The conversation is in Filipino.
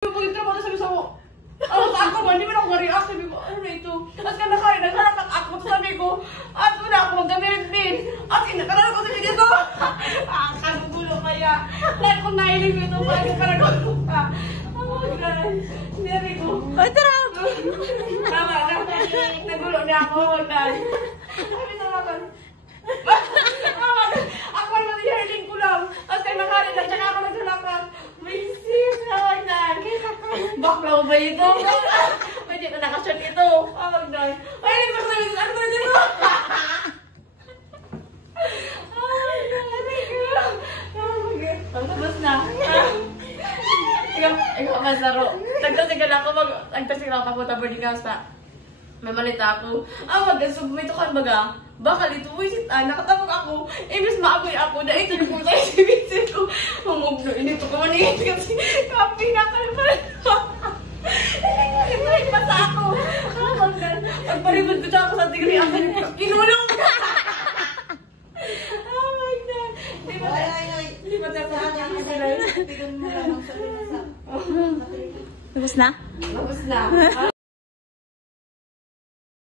Pag trabaho na sabi sa mo, ako man, hindi mo na ako ma-react. Sabi ko, ano na ito? At ka nakain, naghanap ako. Sabi ko, at wala ako magdamit-bin. At inakalala ko sa video ko. Kagugulo kaya. Lahat kong nailing ko ito. Parang ka. Oh my God. Sabi ko. Ay, tara! Tama na. Nagulo niya ako. Sabi sa mga ako naman i-hearing ko lang. At kaya nakain lang. Tsaka ako nagsalakal. May sis. Bakla ba ito? Pwede na nakashot ito. Oh, God. Ay, nagsasabi ko. Ano dito? Oh, my God. Oh, my God. Tapos na. Ikaw masaro. Nagtasigal ako. Nagtasigal ako sa boarding house na. May malita ako. Mag-submit ako baga. Bakal ito, wisit nakatapag ako. Imbes maagoy ako, dahil ito yung pusa isip ko. Humugno, hindi ko kumanin kasi kapi na kayo pa rin. Ito pa sa ako. Pagparibod ko siya ako sa tigri, ang kinulong ka. Oh my God. Hindi ba siya sa akin? Tapos na? Tapos na.